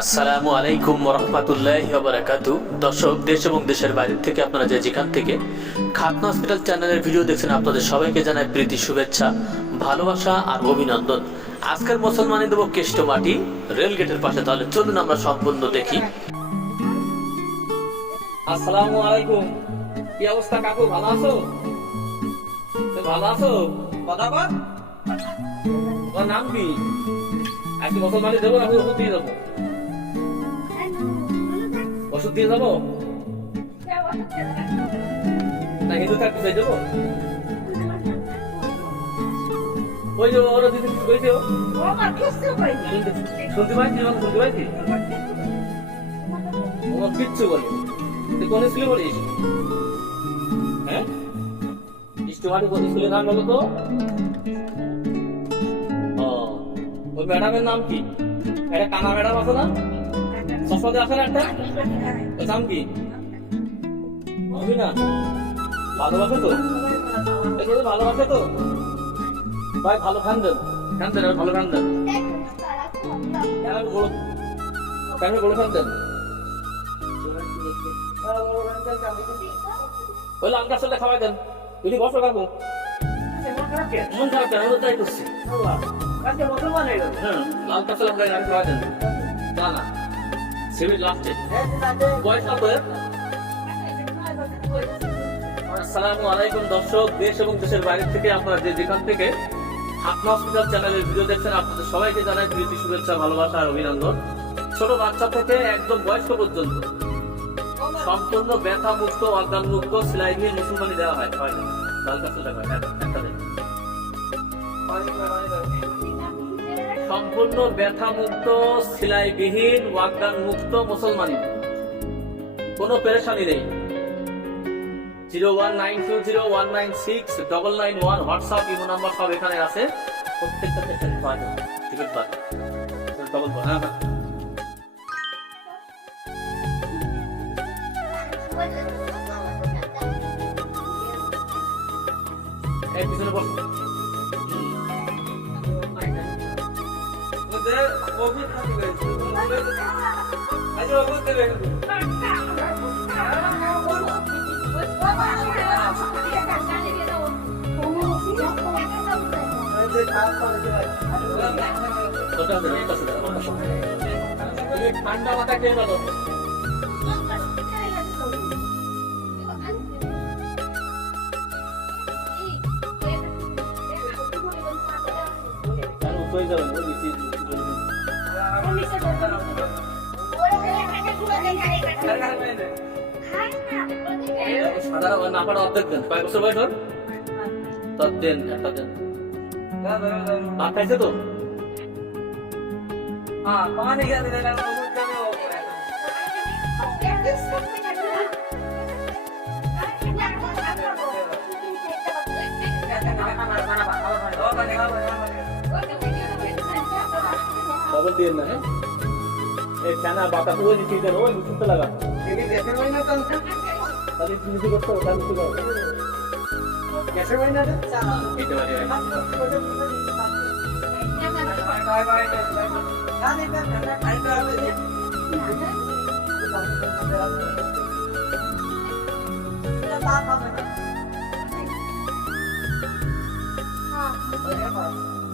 আসসালামু আলাইকুম রহমতুল্লাহ বারাকাতু দর্শক, দেশ এবং দেশের বাইরে থেকে আপনারা যে যেখান থেকে খাতনা হসপিটাল চ্যানেলের ভিডিও দেখছেন, আপনাদের সবাইকে জানাই প্রীতি, শুভেচ্ছা, ভালোবাসা আর অভিনন্দন। আজকের মুসলমানে দেবো কেষ্ট মাটি, রেল গেটের পাশে। তাহলে চলুন আমরা সম্পূর্ণ দেখি। আসসালামু আলাইকুম। কি অবস্থা কাকু? ভালো আছো? ভালো আছো? কথা বল নাম কি? আজকে মুসলমানি দেবো? আমি ওষুধ দিয়ে দেবো। ওষুধ দিয়ে দেবো? না, হিন্দু থাকতে চাই দেবো? ওই যে ওরা দিদি কইছে, ও। শুনতে পাইছি আমি শুনতে পাইছি। ও কিচ্ছু বলে তুই কোন স্কুলে পড়িস? হ্যাঁ? স্টুমার্ট কোন স্কুলের নাম বলো তো? ম্যাডামের নাম কি? একটা কানা ম্যাডাম আছে না? সস্তাতে আছে না একটা? নাম কি? না ভালোবাসে তো? এগুলো ভালোবাসে তো? ভাই ভালো খান দেন। খান দেন ভালো খান দেন। কেন বলো? কেন খান দেন? ওই লঙ্কা চলে খাওয়াই দেন। তুমি বসো কাকু। মন খারাপ কেন? তাই করছি। হ্যাঁ সবাইকে জানাই ভালোবাসা আর ছোট বাচ্চা থেকে একদম বয়স্ক পর্যন্ত। সম্পূর্ণ ব্যথা মুক্ত অজ্ঞান মুক্ত সেলাই দিয়ে মুসলমানি দেওয়া হয়। লাল দেন। সম্পূর্ণ ব্যথা মুক্ত সেলাই বিহীন ওয়াকদান মুক্ত মুসলমানি। কোনো পেরেশানি নেই। Zero one nine two zero one nine six double nine one WhatsApp imo number সব এখানে আছে। প্রত্যেকটা পেশেন্ট পাওয়া যাবে টিকিট পাওয়া ডবল হ্যাঁ হ্যাঁ। এই পিছনে বসো। ঠান্ডা মাথা খেয়ে আর উঠেই যাবেন ওই সাদা নাপাড়া অর্ধেক দেন কয় বছর বয়স ওর? তার দেন একটা দেন ভাত খাইছে তো ডবল দিয়ে না হ্যাঁ এই ফ্যানা বাতাস ওই নিচে ওই নিচে লাগা তাহলে নিচে করতে তাহলে নিচে করো এইটা বাড়ি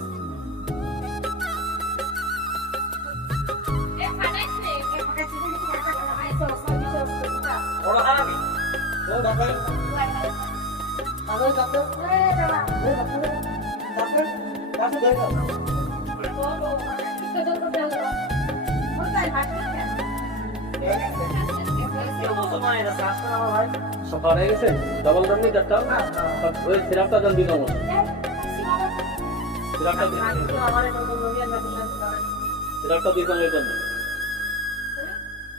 সকাল হয়ে গেছে ডবল দাম চারটা ওই সিরাপটা দেন দুই নম্বর সিরাপটা